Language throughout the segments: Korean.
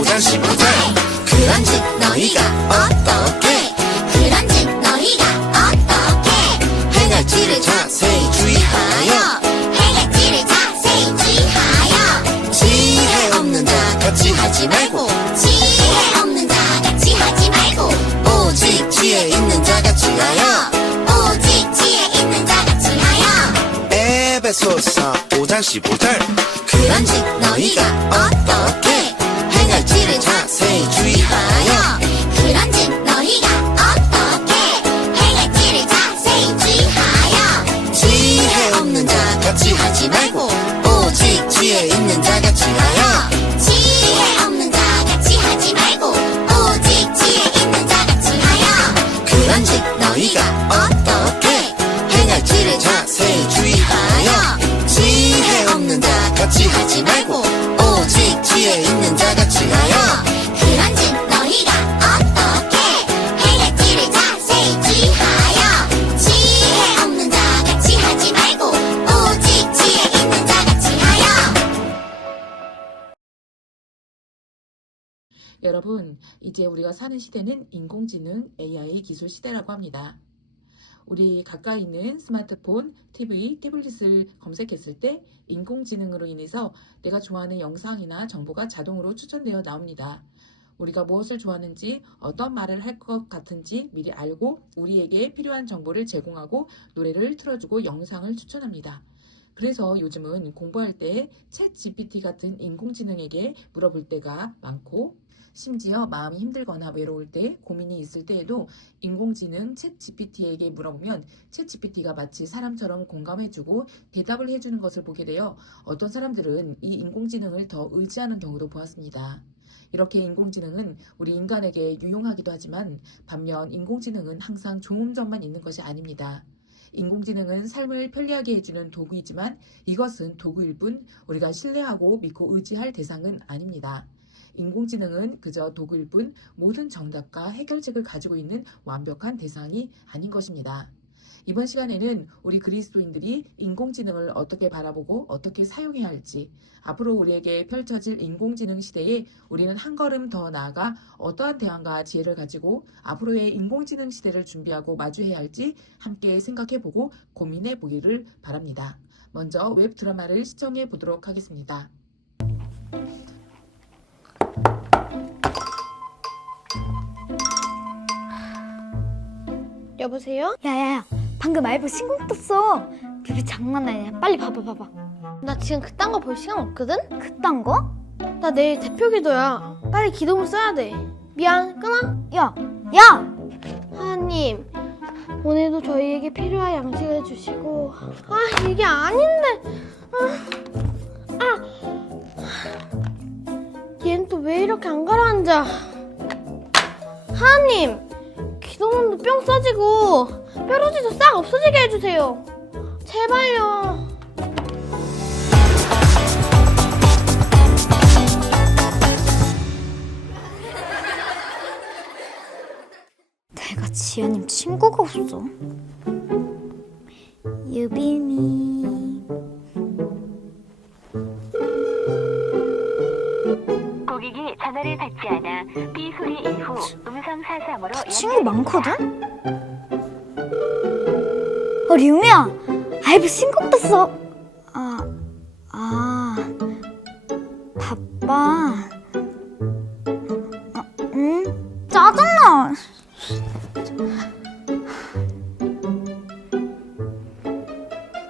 오장시 모장. 그런즉 너희가 어떻게, 그런즉 너희가 어떻게 행할지를 자세히 주의하여, 행할지를 자세히 주의하여. 지혜 없는 자 같이 하지 말고, 지혜 없는 자 같이 하지 말고, 오직 지혜 있는 자 같이 하여, 오직 지혜 있는 자 같이 하여. 에베소서 5장 15절. 그런즉 너희가 어떻게 행할지를 자세히 주의하여, 그런즉 너희가 어떻게 행할지를 자세히 주의하여. 지혜 없는 자 같이 하지 말고, 오직 지혜 있는 자 같이 하여, 지혜 없는 자 같이 하지 말고, 오직 지혜 있는 자 같이 하여. 그런즉 너희가 어떻게 행할지를 자세히 주의하여, 지혜 없는 자 같이 하지 말고, 오직 지혜 있는 자 같이 하여. 그런즉 너희가 어떻게 행할지를 자세히 주의하여, 지혜 없는 자 같이 하지 말고, 오직 지혜 있는 자 같이 하여. 여러분, 이제 우리가 사는 시대는 인공지능 AI 기술 시대라고 합니다. 우리 가까이 있는 스마트폰, TV, 태블릿을 검색했을 때 인공지능으로 인해서 내가 좋아하는 영상이나 정보가 자동으로 추천되어 나옵니다. 우리가 무엇을 좋아하는지, 어떤 말을 할 것 같은지 미리 알고 우리에게 필요한 정보를 제공하고 노래를 틀어주고 영상을 추천합니다. 그래서 요즘은 공부할 때 챗 GPT 같은 인공지능에게 물어볼 때가 많고, 심지어 마음이 힘들거나 외로울 때, 고민이 있을 때에도 인공지능 챗 GPT에게 물어보면 챗 GPT가 마치 사람처럼 공감해주고 대답을 해주는 것을 보게 되어 어떤 사람들은 이 인공지능을 더 의지하는 경우도 보았습니다. 이렇게 인공지능은 우리 인간에게 유용하기도 하지만 반면 인공지능은 항상 좋은 점만 있는 것이 아닙니다. 인공지능은 삶을 편리하게 해주는 도구이지만 이것은 도구일 뿐 우리가 신뢰하고 믿고 의지할 대상은 아닙니다. 인공지능은 그저 도구일 뿐 모든 정답과 해결책을 가지고 있는 완벽한 대상이 아닌 것입니다. 이번 시간에는 우리 그리스도인들이 인공지능을 어떻게 바라보고 어떻게 사용해야 할지, 앞으로 우리에게 펼쳐질 인공지능 시대에 우리는 한 걸음 더 나아가 어떠한 대안과 지혜를 가지고 앞으로의 인공지능 시대를 준비하고 마주해야 할지 함께 생각해보고 고민해보기를 바랍니다. 먼저 웹 드라마를 시청해 보도록 하겠습니다. 여보세요? 야야야, 방금 알부 신곡 떴어. 뮤비 장난 아니야. 빨리 봐봐. 나 지금 그딴 거 볼 시간 없거든? 그딴 거? 나 내일 대표 기도야. 빨리 기도문 써야 돼. 미안, 끊어. 야! 하나님, 오늘도 저희에게 필요한 양식을 주시고. 이게 아닌데. 얘는 또 왜 이렇게 안 가라앉아? 하나님, 기도문도 뿅 써지고 뾰루지도 싹 없어지게 해주세요. 제발요. 내가 지아님 친구가 없어. 유빈이. 고객이 전화를 받지 않아 삐 소리 이후 음성 사상으로 친구 많거든? 류미야, 알부 신곡 떴어. 바빠. 응? 짜증나.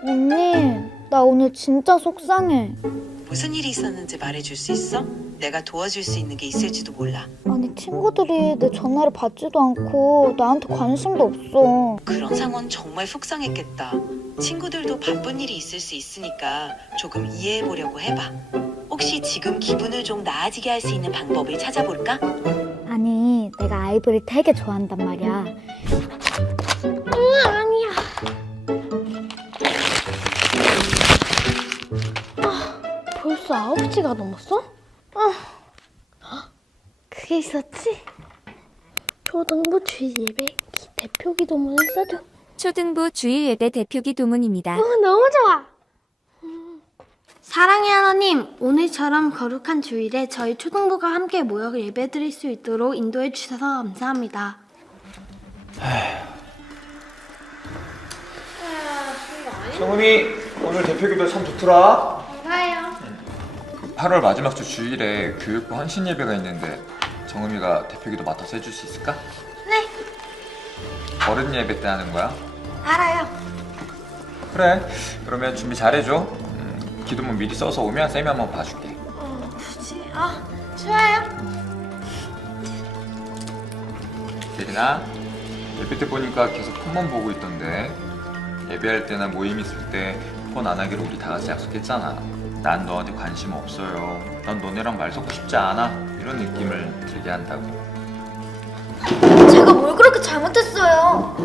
언니, 나 오늘 진짜 속상해. 무슨 일이 있었는지 말해줄 수 있어? 내가 도와줄 수 있는 게 있을지도 몰라. 아니, 친구들이 내 전화를 받지도 않고 나한테 관심도 없어. 그런 상황 정말 속상했겠다. 친구들도 바쁜 일이 있을 수 있으니까 조금 이해해보려고 해봐. 혹시 지금 기분을 좀 나아지게 할 수 있는 방법을 찾아볼까? 아니, 내가 아이브를 되게 좋아한단 말이야. 아니야. 벌써 9시가 넘었어? 그게 있었지? 초등부 주일예배 대표 기도문을 써줘. 초등부 주일예배 대표 기도문입니다. 너무 좋아. 사랑의 하나님, 오늘처럼 거룩한 주일에 저희 초등부가 함께 모여 예배드릴 수 있도록 인도해 주셔서 감사합니다. 정은이 오늘 대표기도 참 좋더라. 감사해요. 8월 마지막 주 주일에 교육부 헌신 예배가 있는데 정은이가 대표기도 맡아서 해줄 수 있을까? 네. 어른 예배 때 하는 거야? 알아요. 그래. 그러면 준비 잘해줘. 기도문 미리 써서 오면 쌤이 한번 봐줄게. 굳이? 좋아요. 예린아, 예배 때 보니까 계속 폰만 보고 있던데 예배할 때나 모임 있을 때 폰 안 하기로 우리 다 같이 약속했잖아. 난 너한테 관심 없어요. 난 너네랑 말 섞고 싶지 않아. 이런 느낌을 들게 한다고. 제가 뭘 그렇게 잘못했어요?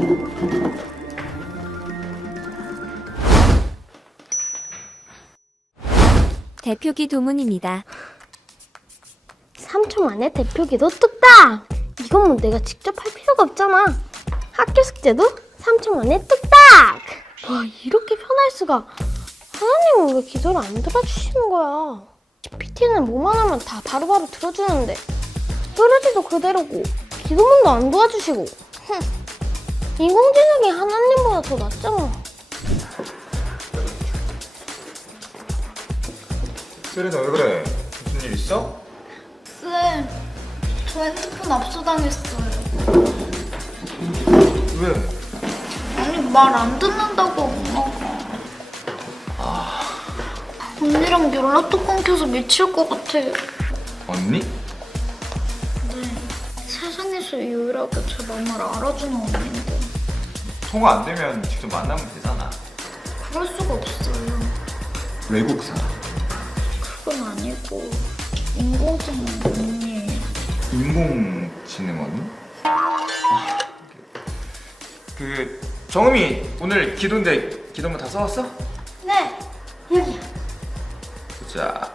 대표기 도문입니다. 3초 만에 대표기도 뚝딱! 이건 뭐 내가 직접 할 필요가 없잖아. 학교 숙제도 3초 만에 뚝딱! 와, 이렇게 편할 수가. 하나님은 왜 기도를 안 들어주시는 거야? PT는 뭐만 하면 다 바로바로 들어주는데 노래도 그대로고 기도문도 안 도와주시고. 인공지능이 하나님보다 더 낫잖아. 세린아 왜 그래? 무슨 일 있어? 쌤, 저 핸드폰 압수당했어요. 왜? 아니, 말 안 듣는다고 엄마가. 언니랑 연락도 끊겨서 미칠 것 같아요. 언니? 세상에서 유일하게 제 마음을 알아주는 언니인데 통화 안 되면 직접 만나면 되잖아. 그럴 수가 없어요. 외국사. 그건 아니고 인공지능 언니예요. 인공지능 언니? 그 정음이 오늘 기도인데 기도문 다 써왔어? 네, 여기요. 자,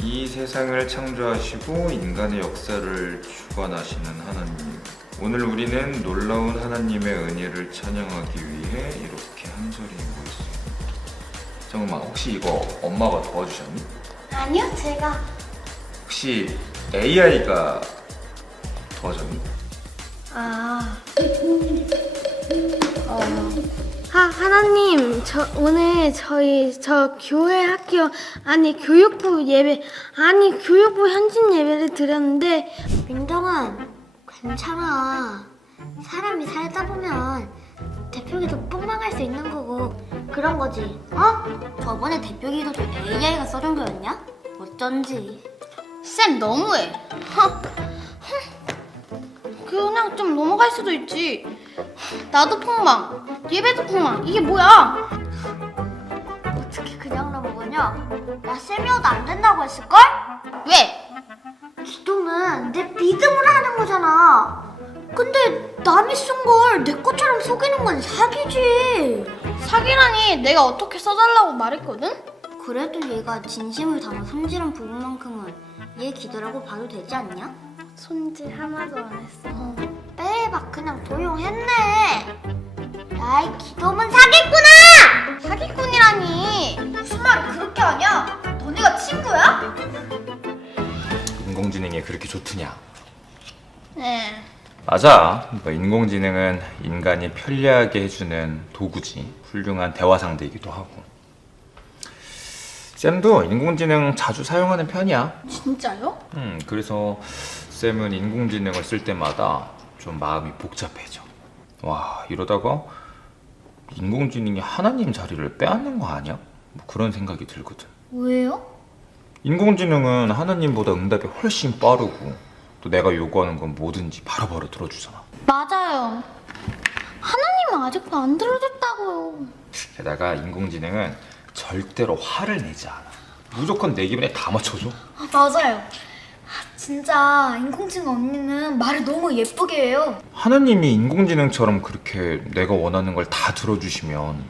이 세상을 창조하시고 인간의 역사를 주관하시는 하나님. 오늘 우리는 놀라운 하나님의 은혜를 찬양하기 위해 이렇게 한 자리에 모였습니다. 정음아, 혹시 이거 엄마가 도와주셨니? 아니요, 제가. 혹시 AI가 도와줬니? 하나님, 오늘 저 교회 학교, 교육부 예배, 교육부 현진 예배를 드렸는데, 민정아, 괜찮아. 사람이 살다 보면 대표기도 뽕망할 수 있는 거고, 그런 거지. 저번에 대표기도도 AI가 써준 거였냐? 어쩐지. 쌤 너무해. 그냥 좀 넘어갈 수도 있지. 나도 폭망, 예배도 폭망. 이게 뭐야? 어떻게 그냥 넘어가냐? 나 쌤이어도 안 된다고 했을걸? 왜? 기도는 내 믿음으로 하는 거잖아. 근데 남이 쓴 걸 내 것처럼 속이는 건 사기지. 사기라니, 내가 어떻게 써달라고 말했거든? 그래도 얘가 진심을 담아 성질한 부분만큼은 얘 기도라고 봐도 되지 않냐? 손질 하나도 안 했어. 빼박 그냥 도용했네. 야이 기도문 사기꾼아! 사기꾼이라니. 무슨 말을 그렇게 하냐? 너네가 친구야? 인공지능이 그렇게 좋드냐? 네. 맞아. 인공지능은 인간이 편리하게 해주는 도구지. 훌륭한 대화 상대이기도 하고. 쌤도 인공지능 자주 사용하는 편이야. 진짜요? 그래서 쌤은 인공지능을 쓸 때마다 좀 마음이 복잡해져. 와, 이러다가 인공지능이 하나님 자리를 빼앗는 거 아니야? 뭐 그런 생각이 들거든. 왜요? 인공지능은 하나님보다 응답이 훨씬 빠르고 또 내가 요구하는 건 뭐든지 바로바로 들어주잖아. 맞아요. 하나님은 아직도 안 들어줬다고요. 게다가 인공지능은 절대로 화를 내지 않아. 무조건 내 기분에 다 맞춰줘. 맞아요. 진짜 인공지능 언니는 말을 너무 예쁘게 해요. 하나님이 인공지능처럼 그렇게 내가 원하는 걸 다 들어주시면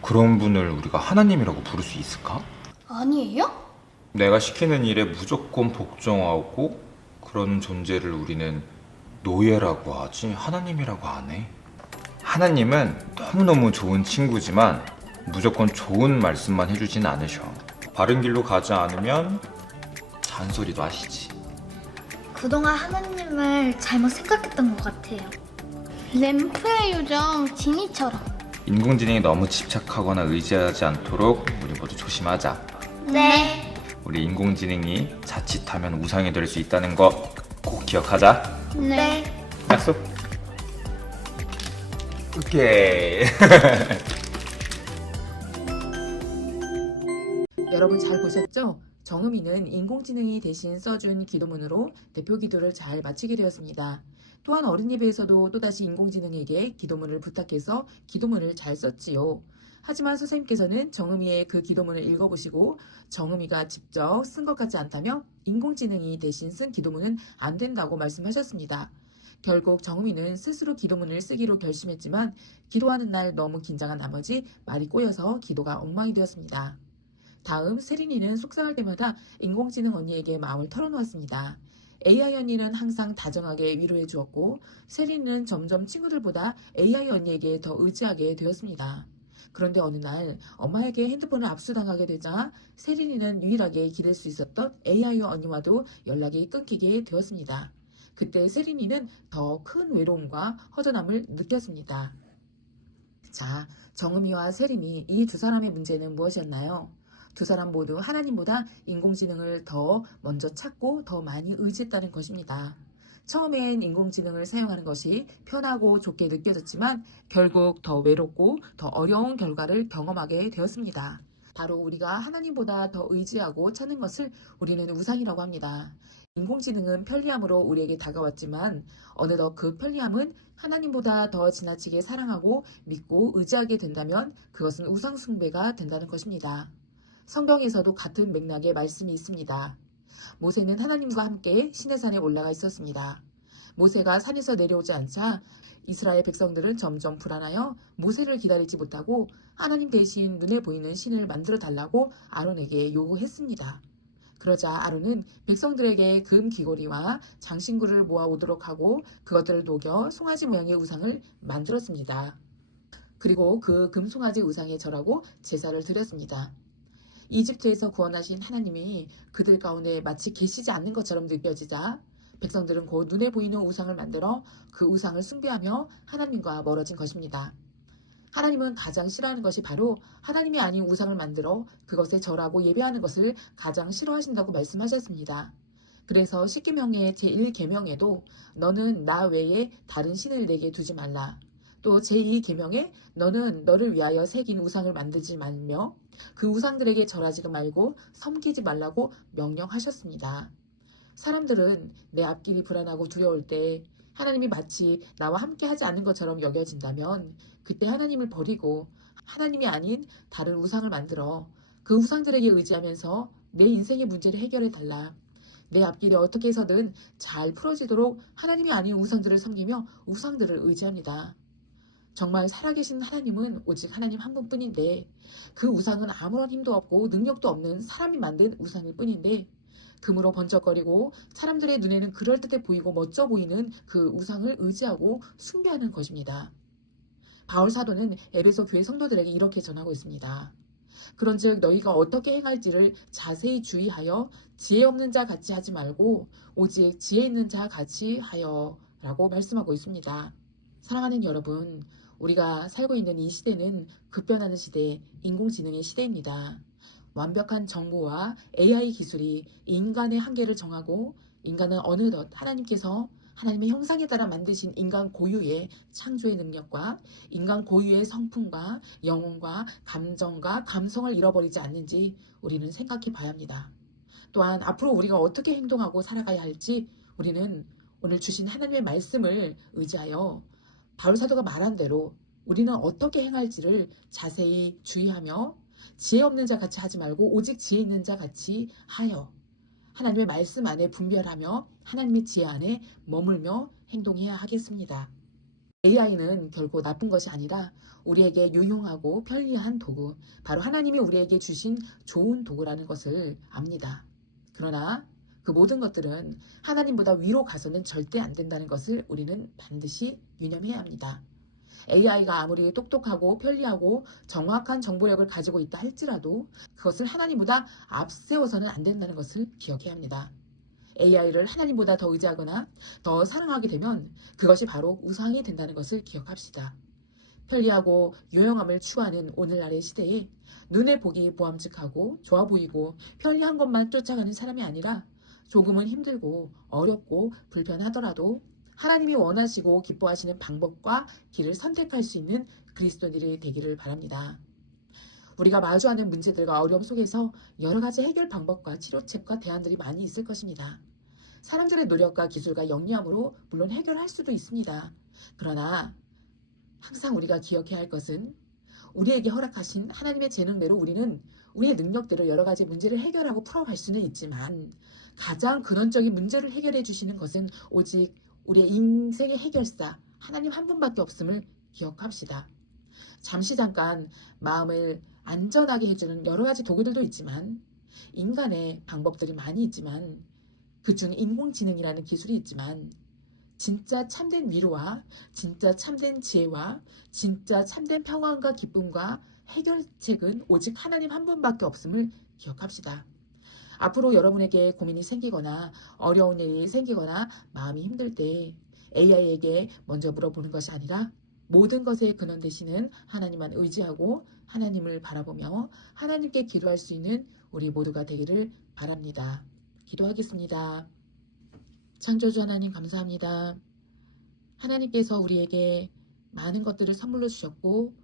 그런 분을 우리가 하나님이라고 부를 수 있을까? 아니에요? 내가 시키는 일에 무조건 복종하고 그런 존재를 우리는 노예라고 하지 하나님이라고 안 해. 하나님은 너무너무 좋은 친구지만 무조건 좋은 말씀만 해주진 않으셔. 바른 길로 가지 않으면 잔소리도 하시지. 그동안 하나님을 잘못 생각했던 것 같아요. 램프의 요정 지니처럼. 인공지능에 너무 집착하거나 의지하지 않도록 우리 모두 조심하자. 네. 우리 인공지능이 자칫하면 우상이 될 수 있다는 거 꼭 기억하자. 네. 약속. 오케이. 여러분 잘 보셨죠? 정음이는 인공지능이 대신 써준 기도문으로 대표 기도를 잘 마치게 되었습니다. 또한 어른 예배에서도 또다시 인공지능에게 기도문을 부탁해서 기도문을 잘 썼지요. 하지만 선생님께서는 정음이의 그 기도문을 읽어보시고 정음이가 직접 쓴 것 같지 않다며 인공지능이 대신 쓴 기도문은 안 된다고 말씀하셨습니다. 결국 정음이는 스스로 기도문을 쓰기로 결심했지만 기도하는 날 너무 긴장한 나머지 말이 꼬여서 기도가 엉망이 되었습니다. 다음 세린이는 속상할 때마다 인공지능 언니에게 마음을 털어놓았습니다. AI 언니는 항상 다정하게 위로해 주었고 세린이는 점점 친구들보다 AI 언니에게 더 의지하게 되었습니다. 그런데 어느 날 엄마에게 핸드폰을 압수당하게 되자 세린이는 유일하게 기댈 수 있었던 AI 언니와도 연락이 끊기게 되었습니다. 그때 세린이는 더 큰 외로움과 허전함을 느꼈습니다. 자, 정음이와 세린이 이 두 사람의 문제는 무엇이었나요? 두 사람 모두 하나님보다 인공지능을 더 먼저 찾고 더 많이 의지했다는 것입니다. 처음엔 인공지능을 사용하는 것이 편하고 좋게 느껴졌지만 결국 더 외롭고 더 어려운 결과를 경험하게 되었습니다. 바로 우리가 하나님보다 더 의지하고 찾는 것을 우리는 우상이라고 합니다. 인공지능은 편리함으로 우리에게 다가왔지만 어느덧 그 편리함은 하나님보다 더 지나치게 사랑하고 믿고 의지하게 된다면 그것은 우상 숭배가 된다는 것입니다. 성경에서도 같은 맥락의 말씀이 있습니다. 모세는 하나님과 함께 시내산에 올라가 있었습니다. 모세가 산에서 내려오지 않자 이스라엘 백성들은 점점 불안하여 모세를 기다리지 못하고 하나님 대신 눈에 보이는 신을 만들어 달라고 아론에게 요구했습니다. 그러자 아론은 백성들에게 금 귀걸이와 장신구를 모아오도록 하고 그것들을 녹여 송아지 모양의 우상을 만들었습니다. 그리고 그 금송아지 우상에 절하고 제사를 드렸습니다. 이집트에서 구원하신 하나님이 그들 가운데 마치 계시지 않는 것처럼 느껴지자 백성들은 곧 눈에 보이는 우상을 만들어 그 우상을 숭배하며 하나님과 멀어진 것입니다. 하나님은 가장 싫어하는 것이 바로 하나님이 아닌 우상을 만들어 그것에 절하고 예배하는 것을 가장 싫어하신다고 말씀하셨습니다. 그래서 10계명의 제1계명에도 너는 나 외에 다른 신을 내게 두지 말라. 또 제2계명에 너는 너를 위하여 새긴 우상을 만들지 말며 그 우상들에게 절하지 말고 섬기지 말라고 명령하셨습니다. 사람들은 내 앞길이 불안하고 두려울 때 하나님이 마치 나와 함께 하지 않는 것처럼 여겨진다면 그때 하나님을 버리고 하나님이 아닌 다른 우상을 만들어 그 우상들에게 의지하면서 내 인생의 문제를 해결해 달라. 내 앞길이 어떻게 해서든 잘 풀어지도록 하나님이 아닌 우상들을 섬기며 우상들을 의지합니다. 정말 살아계신 하나님은 오직 하나님 한 분뿐인데 그 우상은 아무런 힘도 없고 능력도 없는 사람이 만든 우상일 뿐인데 금으로 번쩍거리고 사람들의 눈에는 그럴듯해 보이고 멋져 보이는 그 우상을 의지하고 숭배하는 것입니다. 바울 사도는 에베소 교회 성도들에게 이렇게 전하고 있습니다. 그런즉 너희가 어떻게 행할지를 자세히 주의하여 지혜 없는 자 같이 하지 말고 오직 지혜 있는 자 같이 하여 라고 말씀하고 있습니다. 사랑하는 여러분, 우리가 살고 있는 이 시대는 급변하는 시대, 인공지능의 시대입니다. 완벽한 정보와 AI 기술이 인간의 한계를 정하고 인간은 어느덧 하나님께서 하나님의 형상에 따라 만드신 인간 고유의 창조의 능력과 인간 고유의 성품과 영혼과 감정과 감성을 잃어버리지 않는지 우리는 생각해 봐야 합니다. 또한 앞으로 우리가 어떻게 행동하고 살아가야 할지 우리는 오늘 주신 하나님의 말씀을 의지하여 바울 사도가 말한 대로 우리는 어떻게 행할지를 자세히 주의하며 지혜 없는 자 같이 하지 말고 오직 지혜 있는 자 같이 하여 하나님의 말씀 안에 분별하며 하나님의 지혜 안에 머물며 행동해야 하겠습니다. AI는 결코 나쁜 것이 아니라 우리에게 유용하고 편리한 도구, 바로 하나님이 우리에게 주신 좋은 도구라는 것을 압니다. 그러나 그 모든 것들은 하나님보다 위로 가서는 절대 안 된다는 것을 우리는 반드시 유념해야 합니다. AI가 아무리 똑똑하고 편리하고 정확한 정보력을 가지고 있다 할지라도 그것을 하나님보다 앞세워서는 안 된다는 것을 기억해야 합니다. AI를 하나님보다 더 의지하거나 더 사랑하게 되면 그것이 바로 우상이 된다는 것을 기억합시다. 편리하고 유용함을 추구하는 오늘날의 시대에 눈에 보기 보암직하고 좋아 보이고 편리한 것만 쫓아가는 사람이 아니라 조금은 힘들고 어렵고 불편하더라도 하나님이 원하시고 기뻐하시는 방법과 길을 선택할 수 있는 그리스도인들이 되기를 바랍니다. 우리가 마주하는 문제들과 어려움 속에서 여러 가지 해결 방법과 치료책과 대안들이 많이 있을 것입니다. 사람들의 노력과 기술과 영리함으로 물론 해결할 수도 있습니다. 그러나 항상 우리가 기억해야 할 것은 우리에게 허락하신 하나님의 재능대로 우리는 우리의 능력대로 여러 가지 문제를 해결하고 풀어갈 수는 있지만 가장 근원적인 문제를 해결해 주시는 것은 오직 우리의 인생의 해결사 하나님 한 분밖에 없음을 기억합시다. 잠깐 마음을 안전하게 해주는 여러 가지 도구들도 있지만 인간의 방법들이 많이 있지만 그중 인공지능이라는 기술이 있지만 진짜 참된 위로와 진짜 참된 지혜와 진짜 참된 평안과 기쁨과 해결책은 오직 하나님 한 분밖에 없음을 기억합시다. 앞으로 여러분에게 고민이 생기거나 어려운 일이 생기거나 마음이 힘들 때 AI에게 먼저 물어보는 것이 아니라 모든 것의 근원 되시는 하나님만 의지하고 하나님을 바라보며 하나님께 기도할 수 있는 우리 모두가 되기를 바랍니다. 기도하겠습니다. 창조주 하나님 감사합니다. 하나님께서 우리에게 많은 것들을 선물로 주셨고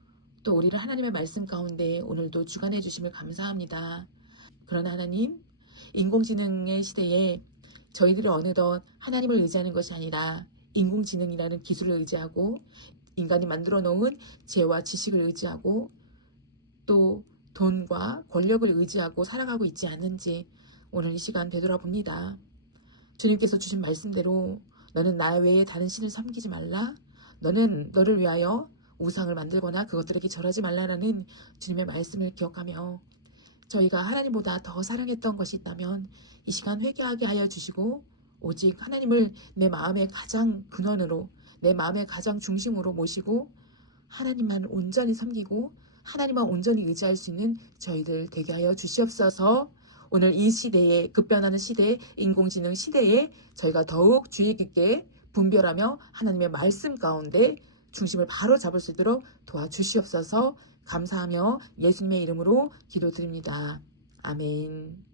또 우리를 하나님의 말씀 가운데 오늘도 주관해 주심을 감사합니다. 그러나 하나님, 인공지능의 시대에 저희들이 어느덧 하나님을 의지하는 것이 아니라 인공지능이라는 기술을 의지하고 인간이 만들어 놓은 지혜와 지식을 의지하고 또 돈과 권력을 의지하고 살아가고 있지 않는지 오늘 이 시간 되돌아봅니다. 주님께서 주신 말씀대로 너는 나 외에 다른 신을 섬기지 말라. 너는 너를 위하여 우상을 만들거나 그것들에게 절하지 말라라는 주님의 말씀을 기억하며 저희가 하나님보다 더 사랑했던 것이 있다면 이 시간 회개하게 하여 주시고 오직 하나님을 내 마음의 가장 근원으로 내 마음의 가장 중심으로 모시고 하나님만 온전히 섬기고 하나님만 온전히 의지할 수 있는 저희들 되게 하여 주시옵소서. 오늘 이 시대에 급변하는 시대, 인공지능 시대에 저희가 더욱 주의 깊게 분별하며 하나님의 말씀 가운데 중심을 바로 잡을 수 있도록 도와주시옵소서. 감사하며 예수님의 이름으로 기도드립니다. 아멘.